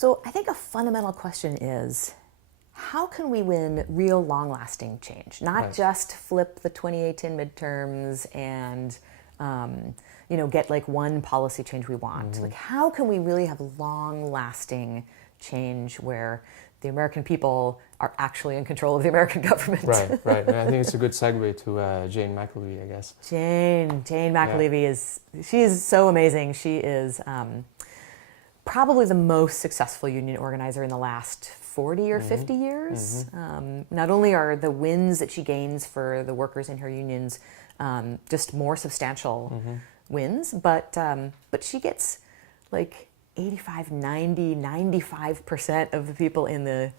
So I think a fundamental question is, how can we win real long-lasting change? Not Right. just flip the 2018 midterms and get like one policy change we want. Like, how can we really have long-lasting change where the American people are actually in control of the American government? Right, right. And I think it's a good segue to Jane McAlevey, I guess. Jane Yeah. McAlevey she is so amazing. She is probably the most successful union organizer in the last 40 or 50 years. Not only are the wins that she gains for the workers in her unions just more substantial wins, but she gets like 85, 90, 95% of the people in the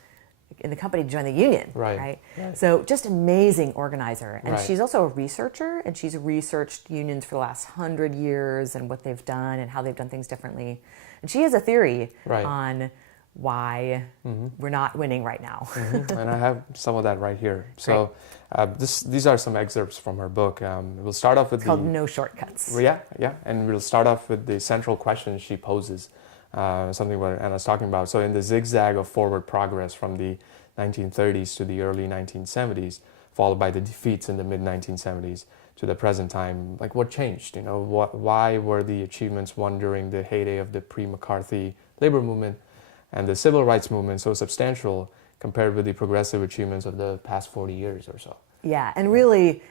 company to join the union, Right, right? right. So just amazing organizer. And Right. she's also a researcher, and she's researched unions for the last 100 years and what they've done and how they've done things differently. And she has a theory Right. on why we're not winning right now. And I have some of that right here. So these are some excerpts from her book. We'll start off with It's called No Shortcuts. Yeah, and we'll start off with the central question she poses, something what Anna's talking about. So in the zigzag of forward progress from the 1930s to the early 1970s, followed by the defeats in the mid-1970s to the present time, like what changed? Why were the achievements won during the heyday of the pre-McCarthy labor movement and the civil rights movement so substantial compared with the progressive achievements of the past 40 years or so? Yeah, and really,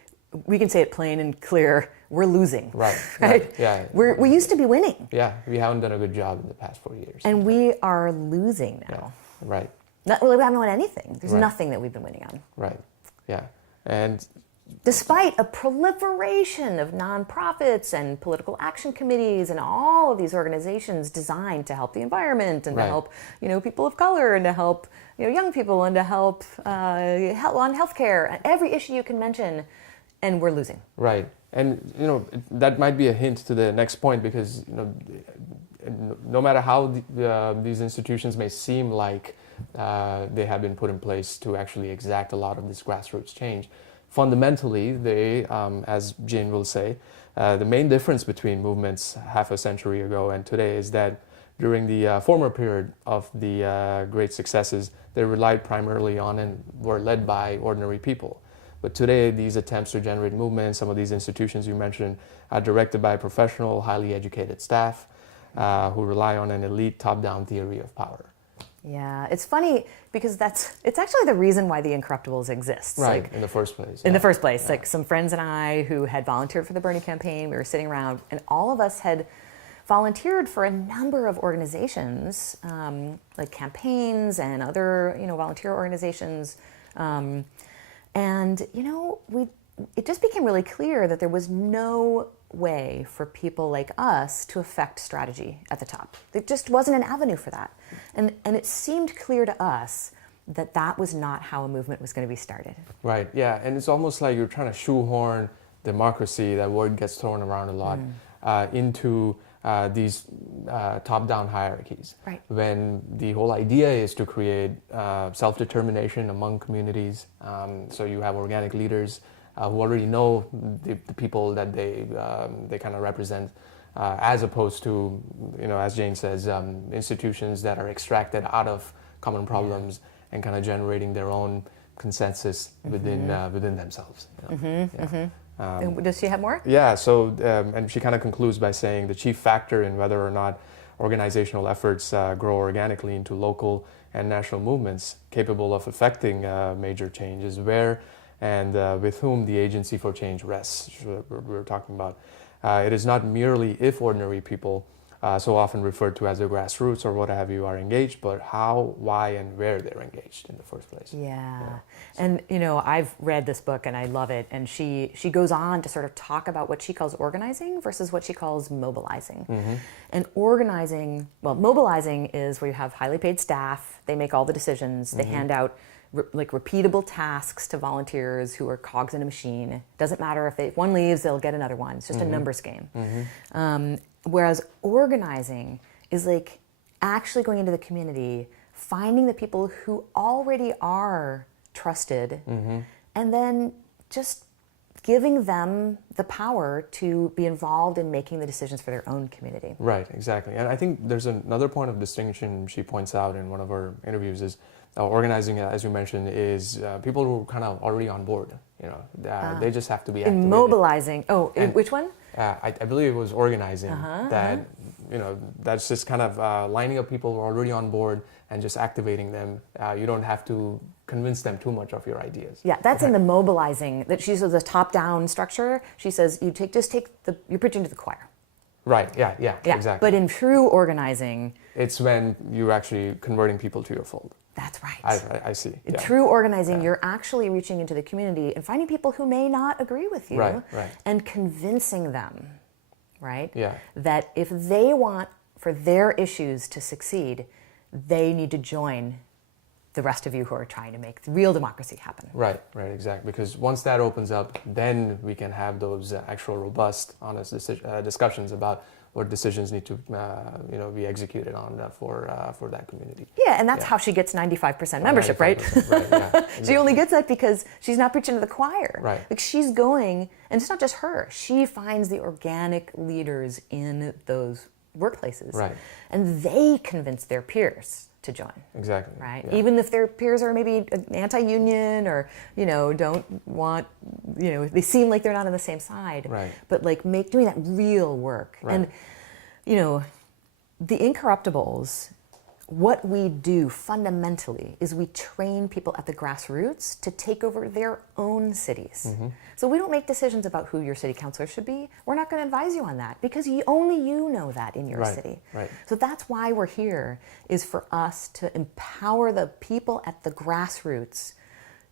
we can say it plain and clear, we're losing. Right. Right? Yeah. We used to be winning. Yeah, we haven't done a good job in the past 4 years. And we are losing now. Yeah. Right. Not really, we haven't won anything. There's Right. nothing that we've been winning on. Right. Yeah. And Despite a proliferation of nonprofits and political action committees and all of these organizations designed to help the environment and Right. to help people of color and to help young people and to help on healthcare and every issue you can mention, and we're losing. right. And that might be a hint to the next point, because no matter how these institutions may seem like they have been put in place to actually exact a lot of this grassroots change, fundamentally, they, as Jane will say, the main difference between movements half a century ago and today is that during the former period of the great successes, they relied primarily on and were led by ordinary people. But today, these attempts to generate movement, some of these institutions you mentioned, are directed by professional, highly educated staff who rely on an elite top-down theory of power. Yeah, it's funny because it's actually the reason why the Incorruptibles exists. Right, in the first place. In the first place, like some friends and I who had volunteered for the Bernie campaign, we were sitting around, and all of us had volunteered for a number of organizations, like campaigns and other, volunteer organizations, and it just became really clear that there was no way for people like us to affect strategy at the top. There just wasn't an avenue for that. And it seemed clear to us that that was not how a movement was going to be started. Right, yeah, and it's almost like you're trying to shoehorn democracy, that word gets thrown around a lot, into these top-down hierarchies. Right. When the whole idea is to create self-determination among communities, so you have organic leaders who already know the people that they kind of represent, as opposed to, as Jane says, institutions that are extracted out of common problems and kind of generating their own consensus within themselves. And does she have more? Yeah, so, and she kind of concludes by saying the chief factor in whether or not organizational efforts grow organically into local and national movements capable of affecting major change is where and with whom the agency for change rests, we're talking about. It is not merely if ordinary people, so often referred to as the grassroots or what have you, are engaged, but how, why, and where they're engaged in the first place. Yeah. And, I've read this book and I love it. And she goes on to sort of talk about what she calls organizing versus what she calls mobilizing. And mobilizing is where you have highly paid staff, they make all the decisions, they hand out repeatable tasks to volunteers who are cogs in a machine. Doesn't matter if one leaves, they'll get another one. It's just a numbers game. Whereas organizing is like actually going into the community, finding the people who already are trusted, and then just giving them the power to be involved in making the decisions for their own community. Right, exactly. And I think there's another point of distinction she points out in one of her interviews is organizing, as you mentioned, is people who are kind of already on board. You know, they just have to be activated. Mobilizing. Oh, which one? I believe it was organizing that, you know, that's just kind of lining up people who are already on board and just activating them. You don't have to convince them too much of your ideas. Yeah, that's in the mobilizing. That she says the top-down structure. She says you're preaching to the choir. Right. Yeah. Exactly. But in true organizing, it's when you're actually converting people to your fold. That's right. I see. In true organizing, you're actually reaching into the community and finding people who may not agree with you, right. and convincing them, right? Yeah. That if they want for their issues to succeed, they need to join the rest of you who are trying to make real democracy happen. Right, exactly. Because once that opens up, then we can have those actual robust, honest discussions about what decisions need to, be executed on for that community. Yeah, and that's how she gets 95% membership, 95%, right? Right. Yeah, exactly. She only gets that because she's not preaching to the choir. Right. Like she's going, and it's not just her. She finds the organic leaders in those workplaces, right, and they convince their peers to join. Exactly. Right. Yeah. Even if their peers are maybe anti-union or don't want, they seem like they're not on the same side. Right. But like doing that real work. Right. And the Incorruptibles, what we do fundamentally is we train people at the grassroots to take over their own cities. Mm-hmm. So we don't make decisions about who your city councilor should be. We're not going to advise you on that because only you know that in your city. Right. So that's why we're here, is for us to empower the people at the grassroots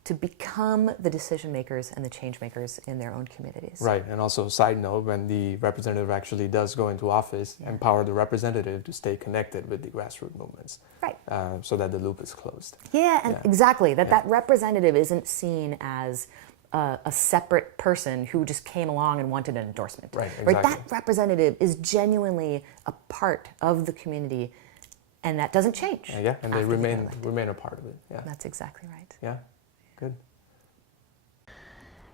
to become the decision makers and the change makers in their own communities. Right, and also side note, when the representative actually does go into office, empower the representative to stay connected with the grassroots movements. Right. So that the loop is closed. Yeah, and exactly, that representative isn't seen as a separate person who just came along and wanted an endorsement. Right, exactly. That representative is genuinely a part of the community, and that doesn't change. Yeah, and they remain a part of it. Yeah. That's exactly right. Yeah. Good.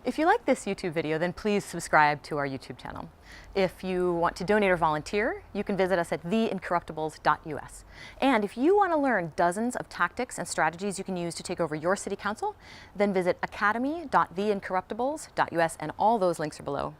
If you like this YouTube video, then please subscribe to our YouTube channel. If you want to donate or volunteer, you can visit us at theincorruptibles.us. And if you want to learn dozens of tactics and strategies you can use to take over your city council, then visit academy.theincorruptibles.us, and all those links are below.